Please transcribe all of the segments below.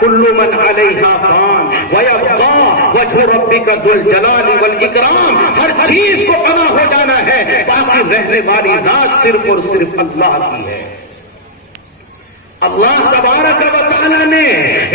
کل من علیہا فان ویبقی وجہ ربک ذو الجلال والاکرام. ہر چیز کو فنا ہو جانا ہے، باقی رہنے والی ذات صرف اور صرف اللہ کی ہے. اللہ تبارک و تعالیٰ نے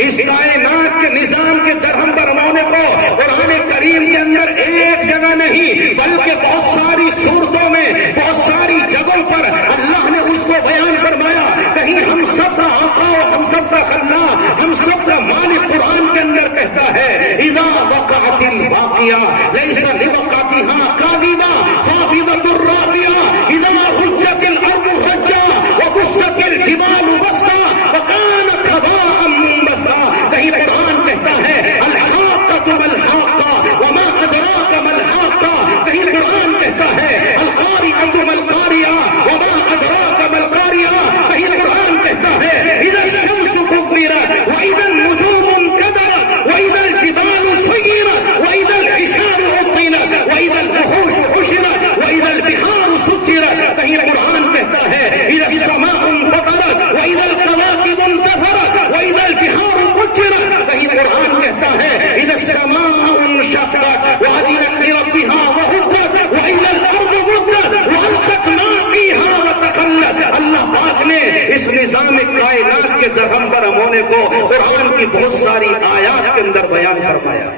اس کائنات کے نظام کے درہم برمانے کو قرآن کریم کے اندر ایک جگہ نہیں بلکہ بہت ساری صورتوں میں بہت ساری جگہوں پر اللہ نے اس کو بیان فرمایا. کہیں ہم سب کا آقا و ہم سب کا خلاق، ہم سب کا مالک قرآن کے اندر کہتا ہے اذا وقعت الواقعہ لیس لوقعتها کاذبہ خافضۃ الرافعہ اذا رجت الارض رجا وبست الجبال بسا وكانت هباء منبثا. کہیں قرآن کہتا ہے الحاقۃ ما الحاقۃ وما ادراک ما الحاقۃ. کہیں قرآن کہتا ہے القارعۃ ما القارعۃ وما ادراک ما القارعۃ. کہیں قرآن کہتا ہے اذا الشمس كورت واذا النجوم انكدرت واذا الجبال سيرت واذا العشار عطلت واذا الوحوش حشرت واذا البحار سجرت. کہیں قرآن کہتا ہے اذا السماء انفطرت واذا الكواكب انتثرت واذا البحار فجرت. کہیں قرآن کہتا ہے اذا السماء انشقت واذنت لربها وحقت واذا الارض مدت والقت ما فيها وتخلت. اللہ پاک نے اس نظام کائنات کے درہم برہم ہونے کو قرآن کی بہت ساری آیات کے اندر بیان فرمایا.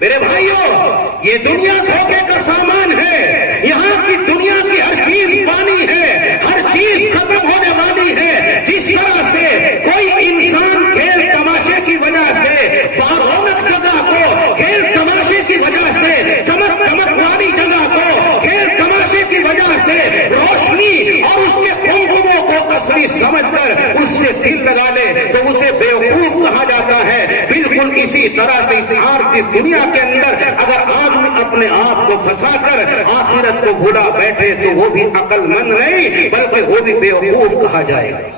میرے بھائیوں، یہ دنیا دھوکے کا سامان ہے. یہاں کی دنیا کی ہر چیز پانی ہے، ہر چیز ختم ہونے والی ہے. جس طرح سے کوئی انسان کھیل تماشے کی وجہ سے بارونق جگہ کو، کھیل تماشے کی وجہ سے چمک دمک والی جگہ کو، کھیل تماشے کی وجہ سے روشنی اور اس کے قمقموں کو اصلی سمجھ کر اس سے دل لگا لے تو اسے بیوقوف کہا جاتا ہے. بالکل اسی طرح سے اس عارضی دنیا کے اندر اگر آدمی اپنے آپ کو پھنسا کر آخرت کو بھولا بیٹھے تو وہ بھی عقل مند نہیں بلکہ وہ بھی بیوقوف کہا جائے گا.